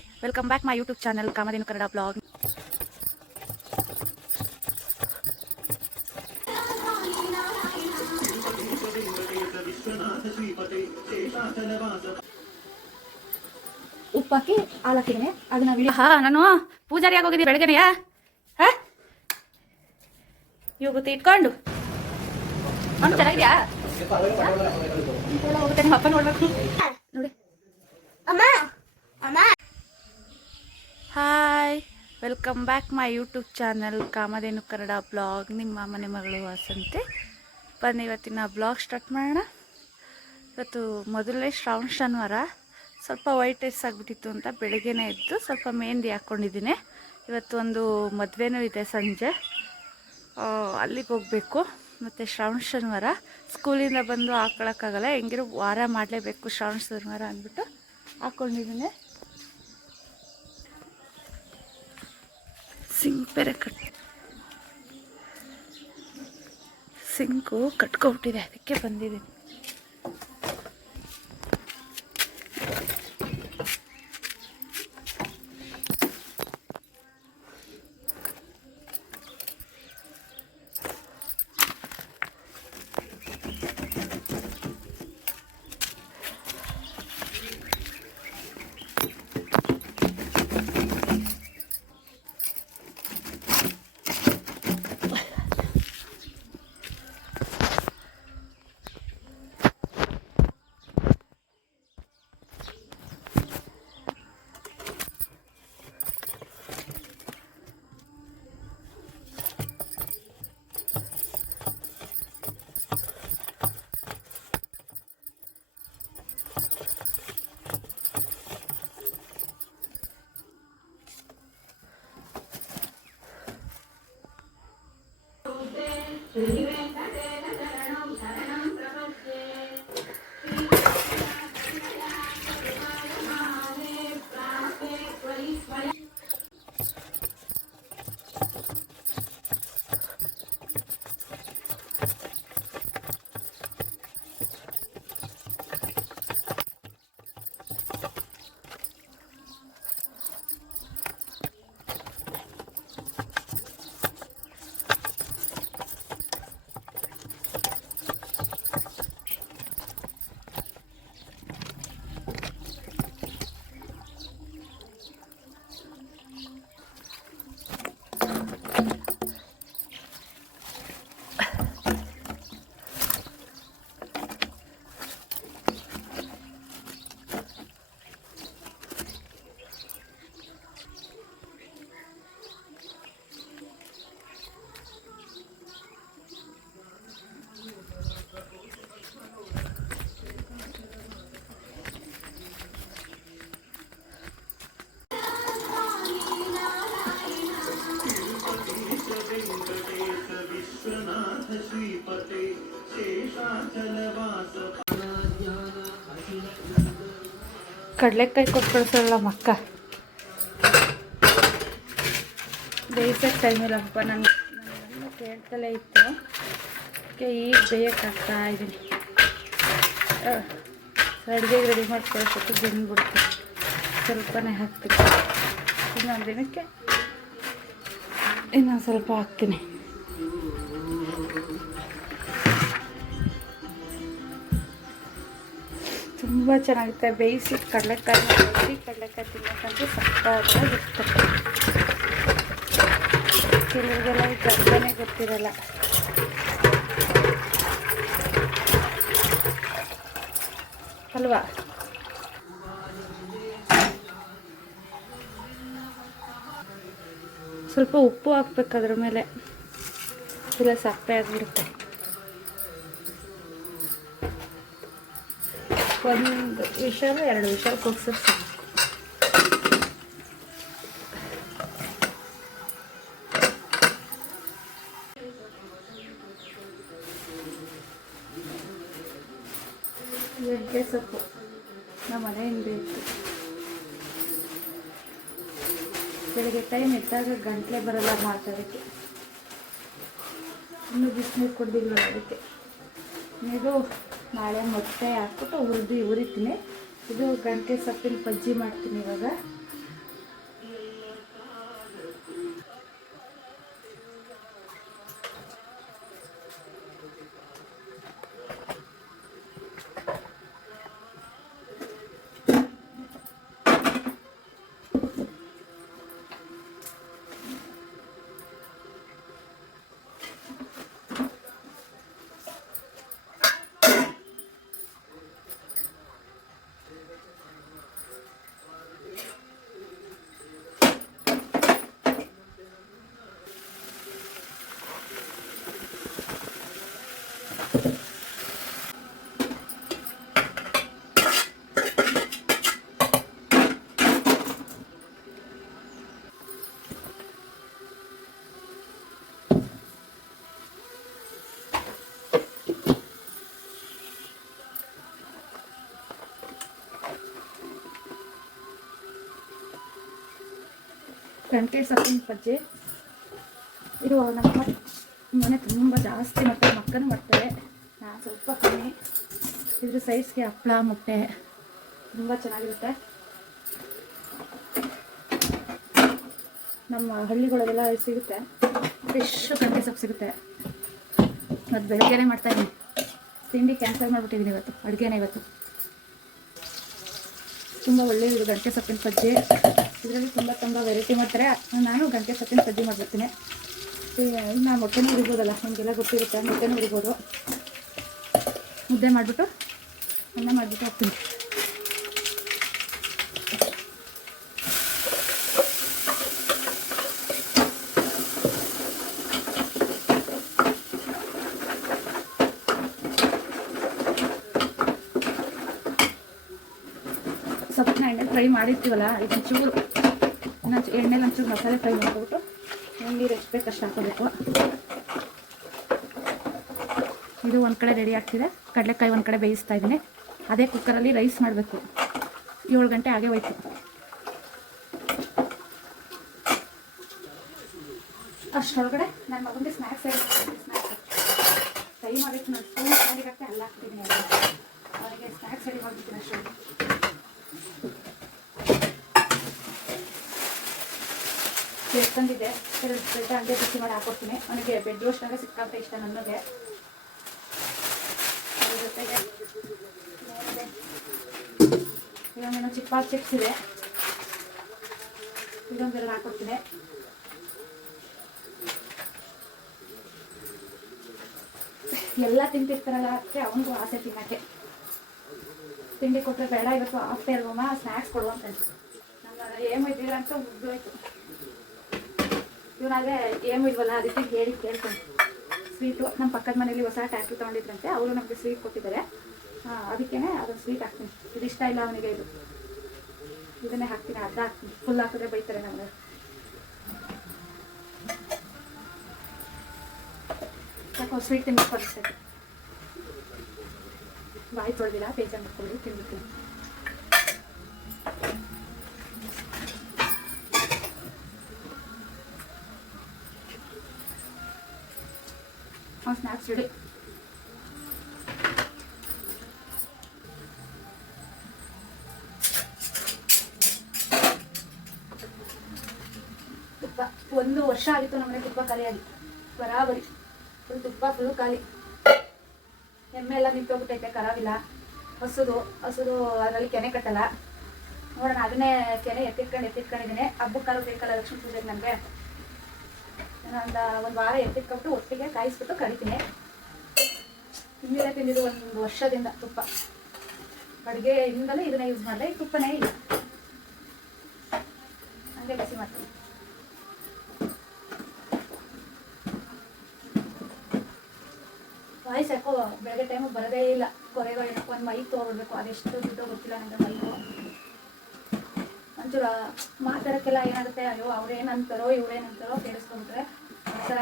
Hi welcome back my YouTube channel Kamadhenu Kannada blog ಉಪ್ಪಾಕಿ ಹಾಲಾಕಿದ್ದೀನಿ ಅದನ್ನ ವಿಡಿಯೋ ಹಾ ನಾನು ಪೂಜಾರಿ ಆಗೋಗಿದ್ದೆ ಬೆಳಗ್ಗೆನೆಯಾ ಹಾ? ಇವತ್ತು ಇಟ್ಕೊಂಡು? ಅವ್ನು ಚೆನ್ನಾಗಿದ್ಯಾ? ಹೋಗುತ್ತೆ ನಿಮ್ಮ ಅಪ್ಪ ನೋಡ್ಬೇಕು. Hi welcome back my YouTube channel Kamadhenu Kannada blog ನಿಮ್ಮ ಮನೆ ಮಗಳು ವಾಸಂತೆ. ಬನ್ನಿ, ಇವತ್ತಿನ ಬ್ಲಾಗ್ ಸ್ಟಾರ್ಟ್ ಮಾಡೋಣ. ಇವತ್ತು ಮೊದಲನೇ ಶ್ರಾವಣ ಶನಿವಾರ. ಸ್ವಲ್ಪ ವೈಟ್ ರೈಸ್ ಆಗಿಬಿಟ್ಟಿತ್ತು ಅಂತ ಬೆಳಗ್ಗೆನೇ ಎದ್ದು ಸ್ವಲ್ಪ ಮೆಹಂದಿ ಹಾಕ್ಕೊಂಡಿದ್ದೀನಿ ಇವತ್ತು ಒಂದು ಮದುವೆನೂ ಇದೆ ಸಂಜೆ. ಅಲ್ಲಿಗೆ ಹೋಗಬೇಕು. ಮತ್ತು ಶ್ರಾವಣ ಶನಿವಾರ. ಸ್ಕೂಲಿಂದ ಬಂದು ಹಾಕ್ಕೊಳಕ್ಕಾಗಲ್ಲ ಹೆಂಗಿರೋ ವಾರ ಮಾಡಲೇಬೇಕು ಶ್ರಾವಣ ಶನಿವಾರ ಅಂದ್ಬಿಟ್ಟು ಹಾಕ್ಕೊಂಡಿದ್ದೀನಿ ಸಿಂಕ್ ಬೇರೆ ಕಟ್ ಸಿಂಕು ಕಟ್ಕೊಬಿಟ್ಟಿದೆ ಅದಕ್ಕೆ ಬಂದಿದ್ದೀನಿ. ಕಡಲೆಕಾಯಿ ಕೊಟ್ಟು ಕಳ್ಸೋಲ್ಲ ಮಕ್ಕ. ಬೇಯಿಸೋಕ್ಕೆ ಟೈಮ್ ಇಲ್ಲಪ್ಪ ನನ್ನ ನನ್ನ ಕೇಳ್ತಲೇ ಇತ್ತು. ಅದಕ್ಕೆ ಈಗ ಬೇಯಕ್ಕೆ ಹಾಕ್ತಾ ಇದ್ದೀನಿ ಅಡುಗೆಗೆ ರೆಡಿ ಮಾಡಿ ಕಳ್ಸೋಕ್ಕೆ ಬೆಂದ್ಬಿಡ್ತೀನಿ ಸ್ವಲ್ಪನೇ ಹಾಕ್ತೀನಿ. ಇನ್ನೊಂದು ದಿನಕ್ಕೆ ಇನ್ನೊಂದು ಸ್ವಲ್ಪ ಹಾಕ್ತೀನಿ. ತುಂಬ ಚೆನ್ನಾಗಿರುತ್ತೆ. ಬೇಯಿಸಿ ಕಡಲೆಕಾಯಿ ಬೇಯಿಸಿ ಕಡಲೆಕಾಯಿ ತಿನ್ನೋಕ್ಕಂತೂ ಸಕ್ಕತ್ತಾಗಿರ್ತದೆ ಕೆಲವರಿಗೆಲ್ಲ ಈ ಗಂಧನೇ ಗೊತ್ತಿರಲ್ಲ. ಅಲ್ವಾ? ಸ್ವಲ್ಪ ಉಪ್ಪು ಹಾಕ್ಬೇಕು ಅದ್ರ ಮೇಲೆ. ಇಲ್ಲ, ಸಪ್ಪೆ ಆಗಿಬಿಡುತ್ತೆ ಒಂದು ವಿಷಾಲ ಎರಡು ವಿಷಾಲ ಕುಗ್ಸಿದ್ರೆ ಸಾಕು ಗೆಡ್ಡೆ ಸೊಪ್ಪು. ನಮ್ಮ ಮನೆಯಿಂದ ಇತ್ತು ಬೆಳಿಗ್ಗೆ ಟೈಮ್ ಇದ್ದಾಗ ಗಂಟ್ಲೆ ಬರಲ್ಲ ಮಾತಾಡೋಕ್ಕೆ. ಇನ್ನೂ ಬಿಸಿನೀರು ಕುಡ್ದಿಲ್ಲ ಅದಕ್ಕೆ. ಇದು ನಾಳೆ ಮೊಟ್ಟೆ ಹಾಕ್ಬಿಟ್ಟು ಹುರಿದು ಹುರಿತೀನಿ. ಇದು ಗಂಟೆ ಸೊಪ್ಪಿನ ಬಜ್ಜಿ ಮಾಡ್ತೀನಿ ಇವಾಗ. ಗಂಟೆ ಸೊಪ್ಪಿನ ಬಜ್ಜಿ ಇದು ನಮ್ಮ ಮನೆ ತುಂಬ ಜಾಸ್ತಿ ಮತ್ತೆ ಮಕ್ಕನ ಮಾಡ್ತಾರೆ. ನಾನು ಸ್ವಲ್ಪ ಕಮ್ಮಿ. ಇದ್ರ ಸೈಜ್ಗೆ ಹಪ್ಪಳ, ಮೊಟ್ಟೆ ತುಂಬ ಚೆನ್ನಾಗಿರುತ್ತೆ. ನಮ್ಮ ಹಳ್ಳಿಗಳಲ್ಲೆಲ್ಲ ಸಿಗುತ್ತೆ. ಫ್ರೆಶ್ ಗಂಟೆ ಸೊಪ್ಪು ಸಿಗುತ್ತೆ. ಮತ್ತು ಬೆಳಗ್ಗೆನೇ ಮಾಡ್ತಾಯಿದ್ದೀನಿ ತಿಂಡಿ ಕ್ಯಾನ್ಸಲ್ ಮಾಡಿಬಿಟ್ಟಿದ್ದೀನಿ ಇವತ್ತು, ಅಡುಗೆನೇ ಇವತ್ತು. ತುಂಬ ಒಳ್ಳೆಯದು ಗಂಟೆ ಸೊಪ್ಪಿನ ಬಜ್ಜಿ ಇದರಲ್ಲಿ ತುಂಬ ತುಂಬ ವೆರೈಟಿ ಮಾಡ್ತಾರೆ. ನಾನು ಗಂಟೆ ಸತ್ತಿನ ಸಜ್ಜಿ ಮಾಡಿಬಿಡ್ತೀನಿ. ಇನ್ನು ಮೊಟ್ಟೆನೂ ಹುರಿಬೋದಲ್ಲ, ನಿಮಗೆಲ್ಲ ಗೊತ್ತಿರುತ್ತೆ, ಮೊಟ್ಟೆನೂ ಹುರಿಬೋದು. ಮುದ್ದೆ ಮಾಡಿಬಿಟ್ಟು ಅನ್ನ ಮಾಡಿಬಿಟ್ಟು ಹೋಗ್ತೀನಿ ಸೊಪ್ಪಿನ ಎಣ್ಣೆ ಫ್ರೈ ಮಾಡಿರ್ತೀವಲ್ಲ ಇದು ಚೂರು ಎಣ್ಣೆಲಿ ಒಂಚೂರು ಮಸಾಲೆ ಫ್ರೈ ಮಾಡ್ಕೊಬಿಟ್ಟು ನೀರು ಎಷ್ಟು ಬೇಕು ಅಷ್ಟು ಹಾಕೋಬೇಕು. ಇದು ಒಂದು ಕಡೆ ರೆಡಿ ಆಗ್ತಿದೆ. ಕಡಲೆಕಾಯಿ ಒಂದು ಕಡೆ ಬೇಯಿಸ್ತಾ ಇದ್ದೀನಿ. ಅದೇ ಕುಕ್ಕರಲ್ಲಿ ರೈಸ್ ಮಾಡಬೇಕು. ಏಳು ಗಂಟೆ ಹಾಗೆ ಹೋಯ್ತು. ಅಷ್ಟೊಳಗಡೆ ನನ್ನ ಮಗನಿಗೆ ಸ್ನ್ಯಾಕ್ಸ್ ಸ್ನ್ಯಾಕ್ಸ್ ಫ್ರೈ ಮಾಡಿ ನಾನು ಅಲ್ಲ ಹಾಕ್ತೀನಿ ಅವನಿಗೆ ಸ್ನ್ಯಾಕ್ಸ್ ರೆಡಿ ಮಾಡಿಬಿಡ್ತೀನಿ ಅಷ್ಟೊಳಗೆ ತಂದಿದ್ದೆ. ಎರಡು ಬ್ರೆಡ್ ಹಂಗೆ ಬಿಸಿ ಮಾಡಿ ಹಾಕೊಡ್ತೀನಿ. ಅವನಿಗೆ ಬೆಡ್ ರೋಸ್ಟಾಗ ಸಿಕ್ಕಾಪಟ್ಟೆ ಇಷ್ಟ ನನಗೆ. ಅದ್ರ ಜೊತೆಗೆ ಚಿಪ್ಪಾಗಿ ಚಿಪ್ಸ್ ಇದೆ. ಇದೊಂದೆರಡು ಹಾಕೊಡ್ತೀನಿ. ಎಲ್ಲ ತಿಂತಿರ್ತಾರಲ್ಲ ಅದಕ್ಕೆ ಅವನಿಗೂ ಆಸೆ ತಿನ್ನಕ್ಕೆ. ತಿಂಡಿ ಕೊಟ್ಟರೆ ಬೇಡ, ಇವತ್ತು ಆಗ್ತಾ ಇಲ್ವಮ್ಮ ಸ್ನ್ಯಾಕ್ಸ್ ಕೊಡುವಂತ ನಮ್ಮ ಏನು ಇದ್ದೀರಾ ಅಂತ ಮುಗ್ದೋಯ್ತು ಇವನಾಗೆ ಏನು ಇಲ್ವಲ್ಲ ಅದಕ್ಕೆ ಹೇಳಿ ಕೇಳ್ಕೊಂಡು ಸ್ವೀಟು ನಮ್ಮ ಪಕ್ಕದ ಮನೇಲಿ ಹೊಸ ಟ್ಯಾಕ್ಟ್ರಿ ತೊಗೊಂಡಿದ್ರಂತೆ, ಅವರು ನಮಗೆ ಸ್ವೀಟ್ ಕೊಟ್ಟಿದ್ದಾರೆ ಹಾಂ, ಅದಕ್ಕೇ ಅದೊಂದು ಸ್ವೀಟ್ ಹಾಕ್ತೀನಿ. ಇದು ಇಷ್ಟ ಇಲ್ಲ ಅವನಿಗೆ ಇದು. ಇದನ್ನೇ ಹಾಕ್ತೀನಿ, ಅರ್ಧ ಹಾಕ್ತೀನಿ. ಫುಲ್ ಹಾಕಿದ್ರೆ ಬೈತಾರೆ ನಮಗೆ. ಯಾಕೋ ಸ್ವೀಟ್ ತಿನ್ಬೇಕು ಅನಿಸ್ತೈತೆ. ಬಾಯಿ ತೊಳೆದಿಲ್ಲ, ಬೇಜಾರು ಮಾಡ್ಕೊಳ್ಳಿ ತಿಂದಿರ್ತೀನಿ ತುಪ್ಪ, ಒಂದು ವರ್ಷ ಆಗಿತ್ತು ನಮ್ಮನೆ ತುಪ್ಪ ಖಾಲಿಯಾಗಿ. ಬರಾಬರಿ ಫುಲ್ ತುಪ್ಪ ಫುಲ್ ಖಾಲಿ. ಎಮ್ಮೆ ಎಲ್ಲ ನಿಂತೋಗ್ಬಿಟ್ಟೈತೆ ಕರಾವಿಲ್ಲ. ಹಸುದು ಹಸುದು ಅದರಲ್ಲಿ ಕೆನೆ ಕಟ್ಟಲ್ಲ. ನೋಡೋಣ, ಅದನ್ನೇ ಕೆನೆ ಎತ್ತಿಟ್ಕೊಂಡು, ಎತ್ತಿಟ್ಕೊಂಡಿದ್ದೀನಿ. ಹಬ್ಬಕ್ಕಾಲು ಬೇಕಲ್ಲ ಲಕ್ಷ್ಮೀ ಪೂಜೆಗೆ ನನಗೆ. ಒಂದು ಒಂದು ವಾರ ಕೊಟ್ಟು ಒಟ್ಟಿಗೆ ಕಾಯಿಸ್ಬಿಟ್ಟು ಕರಿತೀನಿ. ಹಿಂದಿನ ತಿಂದಿದ್ದು ಒಂದು ವರ್ಷದಿಂದ ತುಪ್ಪ. ಅಡುಗೆ ಇಂದಲೇ ಇದನ್ನೇ ಯೂಸ್ ಮಾಡಿದೆ ತುಪ್ಪನೇ ಇಲ್ಲ. ಹಂಗೆ ಬಿಸಿ ಮಾಡ್ತೀನಿ. ವಾಯ್ಸ್ ಯಾಕೋ ಬೆಳಗ್ಗೆ ಟೈಮು ಬರೋದೇ ಇಲ್ಲ. ಕೊರೆಗೋ ಏನೋ ಒಂದು ಮೈಕ್ ತೊಗೊಳ್ಬೇಕು ಅದೆಷ್ಟು ದುಡ್ಡು ಗೊತ್ತಿಲ್ಲ ನನಗೆ ಮೈಕು ಒಂಚೂರು ಮಾತಾಡೋಕ್ಕೆಲ್ಲ ಏನಾಗುತ್ತೆ? ಅಯ್ಯೋ, ಅವ್ರೇನಂತಾರೋ, ಇವ್ರೇನಂತಾರೋ ಇವ್ರೇನು ಥರ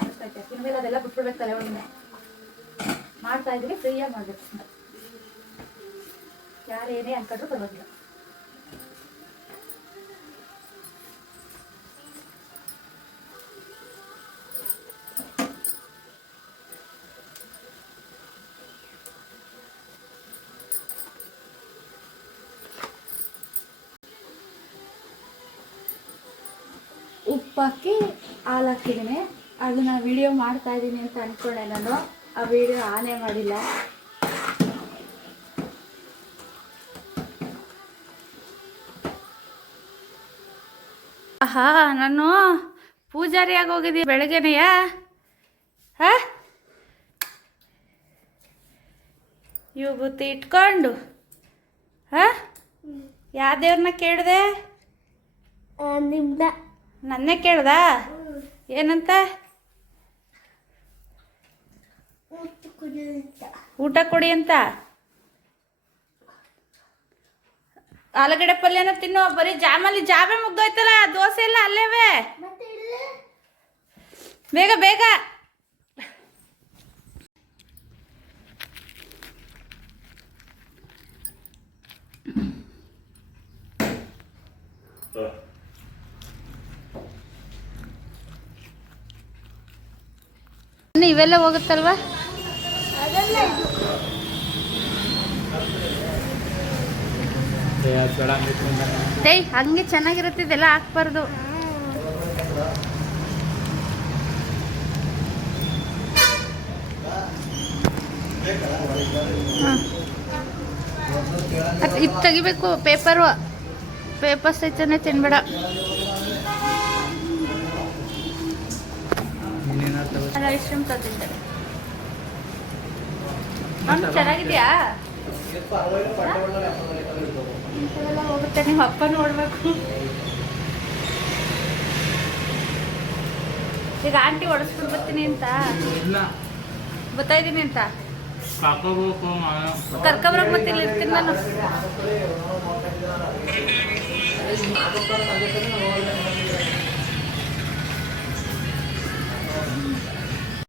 ಅನಿಸ್ತೈತೆ ಇನ್ಮೇಲೆ ಅದೆಲ್ಲ ಬಿಟ್ಬಿಡ್ಬೇಕು ತಲೆ ಒಳಗೆ ಮಾಡ್ತಾ ಇದ್ದೀವಿ, ಫ್ರೀಯಾಗಿ ಮಾಡಬೇಕು. ಯಾರೇನೇ ಅನ್ಕೊಂಡ್ರು ಪರವಾಗಿಲ್ಲ. ಉಪ್ಪಾಕಿ ಹಾಲು ಹಾಕಿದ್ದೀನಿ ಅದನ್ನ ವಿಡಿಯೋ ಮಾಡ್ತಾ ಇದ್ದೀನಿ ಅಂತ ಅಂದ್ಕೊಂಡೆ ನಾನು. ಆ ವಿಡಿಯೋ ಆನೇ ಮಾಡಿಲ್ಲ. ಆಹಾ ನಾನು ಪೂಜಾರಿಯಾಗಿ ಹೋಗಿದ್ದೀನಿ ಬೆಳಗ್ಗೆನೆಯ? ಹಾ? ಬುತ್ತಿ ಇಟ್ಕೊಂಡು. ಹಾ? ಯಾವ ದೇವ್ರನ್ನ ಕೇಳಿದೆ? ನಿಮ್ದ? ನನ್ನೇ ಕೇಳ್ದ? ಏನಂತ? ಊಟ ಕೊಡಿ ಅಂತ? ಆಲೂಗಡ್ಡೆ ಪಲ್ಯನ ತಿನ್ನು ಬರೀ ಜಾಮಲ್ಲಿ ಜಾಬೆ ಮುಗ್ದೋಯ್ತಲ್ಲ ದೋಸೆ ಎಲ್ಲ ಅಲ್ಲೇವೆ? ಬೇಗ ಬೇಗ. ಅನ್ನ ಇವೆಲ್ಲ ಹೋಗುತ್ತಲ್ವಾ? ಡೈ ಹಂಗೆ ಚೆನ್ನಾಗಿರುತ್ತೆ ಇದೆಲ್ಲ ಹಾಕ್ಬಾರ್ದು. ಇದು ತೆಗಿಬೇಕು ಪೇಪರು ಪೇಪರ್ ಐತನೇ ತಿನ್ಬೇಡ. ತಂದಿದ್ದೆ ಮ್ಯಾಮ್ ಚೆನ್ನಾಗಿದೆಯಾ? ಇಂಥವೆಲ್ಲ ಹೋಗುತ್ತೆ ನಿಮ್ಮ ಅಪ್ಪ ನೋಡ್ಬೇಕು. ಈಗ ಆಂಟಿ ಹೊಡೆಸ್ಕೊಂಡು ಬರ್ತೀನಿ ಅಂತ? ಬರ್ತಾ ಇದ್ದೀನಿ ಅಂತ? ಕರ್ಕೊಬರಕ್ ಮತ್ತೆ ಇಲ್ಲಿ ಇರ್ತೀನಿ ನಾನು.